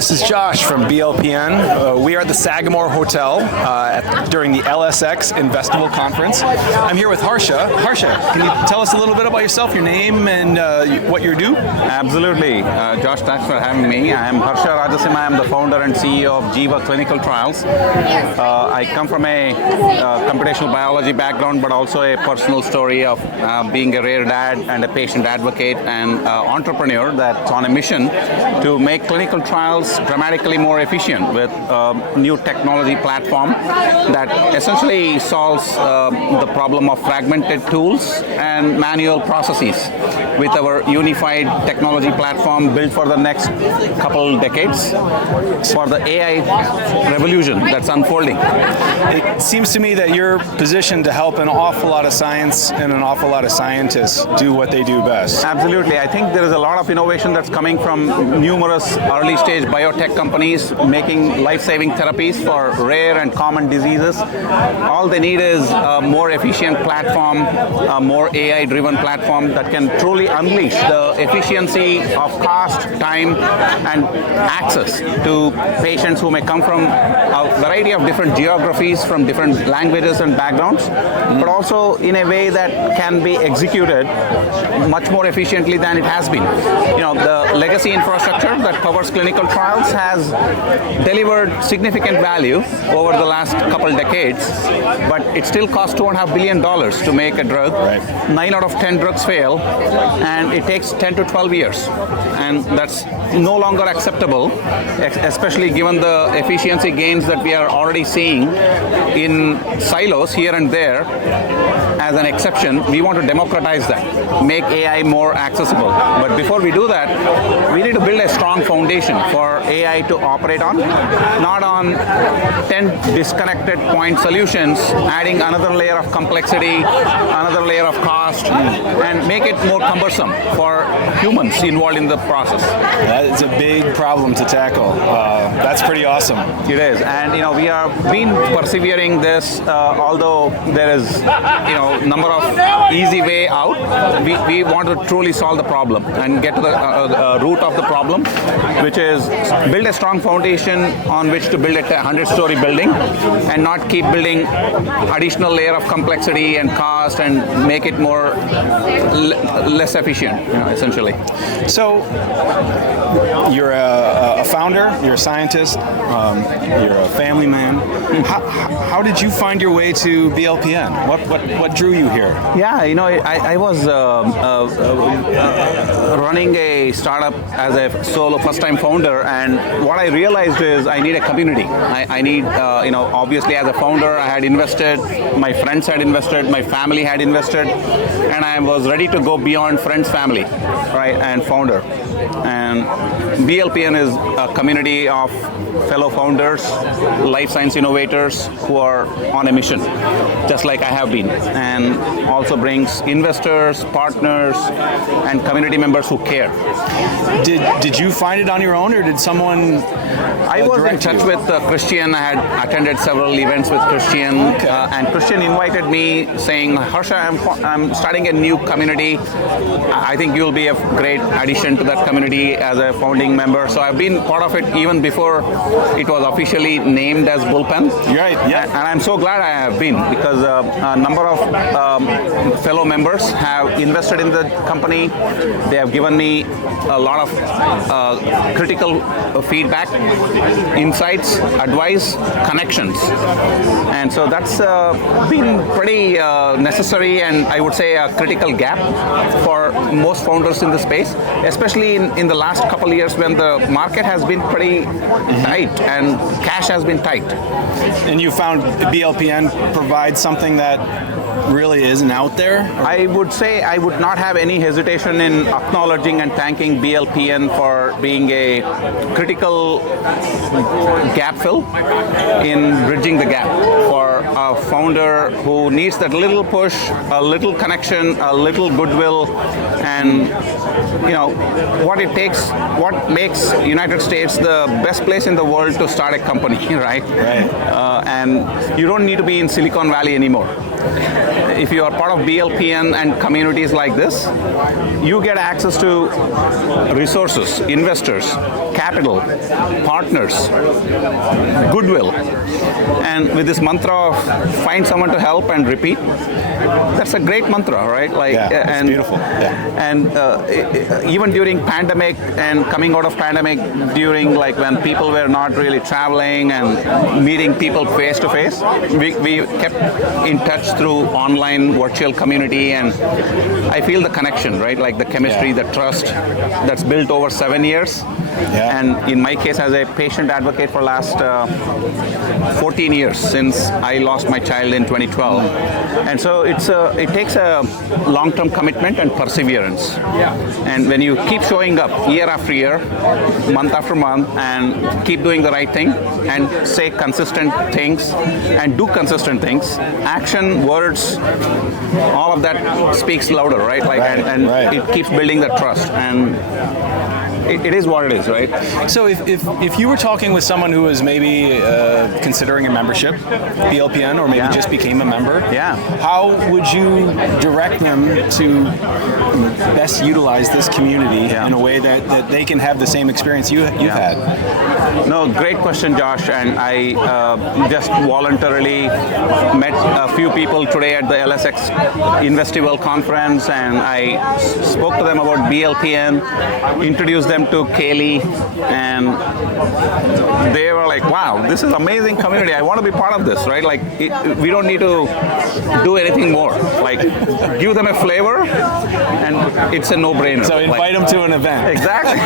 This is Josh from BLPN. We are at the Sagamore Hotel during the LSX Investival Conference. I'm here with Harsha. Harsha, can you tell us a little bit about yourself, your name, and what you do? Absolutely. Josh, thanks for having me. I am Harsha Rajasimha. I am the founder and CEO of Jeeva Clinical Trials. I come from a computational biology background, but also a personal story of being a rare dad and a patient advocate and entrepreneur that's on a mission to make clinical trials dramatically more efficient with a new technology platform that essentially solves the problem of fragmented tools and manual processes with our unified technology platform built for the next couple decades for the AI revolution that's unfolding. It seems to me that you're positioned to help an awful lot of science and an awful lot of scientists do what they do best. Absolutely. I think there is a lot of innovation that's coming from numerous early stage biotech companies making life-saving therapies for rare and common diseases. All they need is a more efficient platform, a more AI-driven platform that can truly unleash the efficiency of cost, time, and access to patients who may come from a variety of different geographies, from different languages and backgrounds, but also in a way that can be executed much more efficiently than it has been. You know, the legacy infrastructure that covers clinical trials has delivered significant value over the last couple decades, but it still costs $2.5 billion to make a drug. Right. 9 out of 10 drugs fail, and it takes 10 to 12 years. And that's no longer acceptable, especially given the efficiency gains that we are already seeing in silos here and there. As an exception, we want to democratize that, make AI more accessible. But before we do that, we need to build a strong foundation for AI to operate on, not on 10 disconnected point solutions, adding another layer of complexity, another layer of cost, and make it more cumbersome for humans involved in the process. That is a big problem to tackle. That's pretty awesome. It is, and we have been persevering this, although there is, number of easy way out. We want to truly solve the problem and get to the root of the problem, which is build a strong foundation on which to build a 100-story building, and not keep building additional layer of complexity and cost and make it more less efficient, essentially. So you're a founder, you're a scientist, you're a family man. How did you find your way to BLPN? What drew you here? Yeah, I was running a startup as a solo first-time founder, and what I realized is I need a community. I need, obviously as a founder, I had invested, my friends had invested, my family had invested, and I was ready to go beyond friends, family, right, and founder. And BLPN is a community of fellow founders, life science innovators who are on a mission, just like I have been, and also brings investors, partners, and community members who care. Did you find it on your own, or did someone I was in touch with Christian. I had attended several events with Christian, and Christian invited me saying, Harsha, I'm starting a new community. I think you'll be a great addition to that community as a founding member. So I've been part of it even before it was officially named as Bullpen. Right, yeah. And I'm so glad I have been, because a number of fellow members have invested in the company. They have given me a lot of critical feedback, insights, advice, connections. And so that's been pretty necessary, and I would say a critical gap for most founders in the space, especially in the last couple of years when the market has been pretty tight and cash has been tight. And you found BLPN provides something that really isn't out there? I would say I would not have any hesitation in acknowledging and thanking BLPN for being a critical gap fill in bridging the gap for a founder who needs that little push, a little connection, a little goodwill, and what it takes, what makes United States the best place in the world to start a company, right? Right. And you don't need to be in Silicon Valley anymore. If you are part of BLPN and communities like this, you get access to resources, investors, capital, partners, goodwill. And with this mantra of find someone to help and repeat, that's a great mantra, right? Like, yeah, it's beautiful. Yeah. And even during pandemic and coming out of pandemic, during like when people were not really traveling and meeting people face to face, we kept in touch through online virtual community, and I feel the connection, right? Like the chemistry, the trust that's built over 7 years. Yeah. And in my case, as a patient advocate for last 14 years since I lost my child in 2012. And so it takes a long-term commitment and perseverance. Yeah. And when you keep showing up year after year, month after month, and keep doing the right thing and say consistent things and do consistent things, action, words, all of that speaks louder, right? Like, and it keeps building that trust. And it is what it is, right? So if you were talking with someone who was maybe considering a membership, BLPN, or maybe just became a member, how would you direct them to best utilize this community in a way that they can have the same experience you've had? No, great question, Josh. And I just voluntarily met a few people today at the LSX Investival conference, and I spoke to them about BLPN, introduced them to Kaylee, and they were like, wow, this is amazing community. I want to be part of this, right? Like, we don't need to do anything more. Like, give them a flavor, and it's a no-brainer. So invite them to an event. Exactly.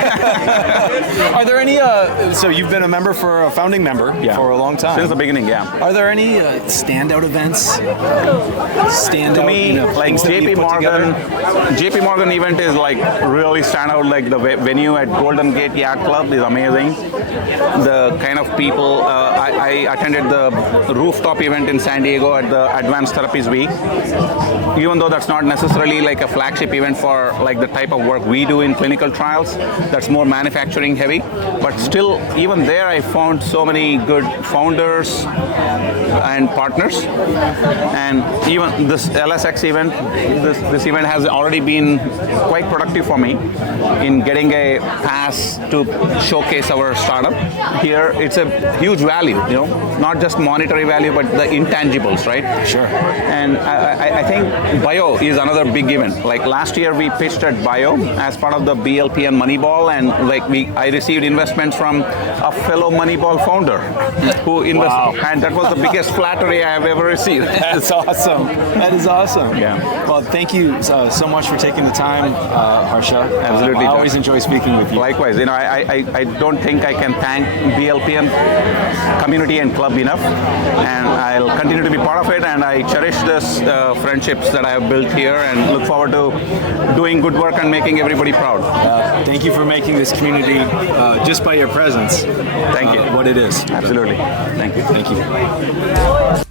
Are there any, so you've been a member for a founding member for a long time. Since the beginning, Are there any standout events? To me, like JP Morgan event is like really standout. Like the venue at Golden Gate Yacht Club is amazing. The kind of people, I attended the rooftop event in San Diego at the Advanced Therapies Week. Even though that's not necessarily like a flagship event for like the type of work we do in clinical trials, that's more manufacturing heavy. But still, even there, I found so many good founders and partners. And even this LSX event, this event has already been quite productive for me in getting a pass to showcase our startup. Here, it's a huge value, not just monetary value, but the intangibles, right? Sure. And I think Bio is another big event. Like last year, we pitched at Bio as part of the BLPN Moneyball, and like I received investments from a fellow Moneyball founder who invested, and that was the biggest flattery I have ever received. That's awesome. That is awesome. Yeah. Well, thank you so much for taking the time, Harsha. Absolutely. I always enjoy speaking with you. Likewise. I don't think I can thank BLPN community and club enough, and I'll continue to be part of it, and I cherish this friendships that I have built here, and look forward to doing good work and making everybody proud. Thank you for making this community, just by your presence, thank you. What it is. Absolutely. Thank you. Thank you.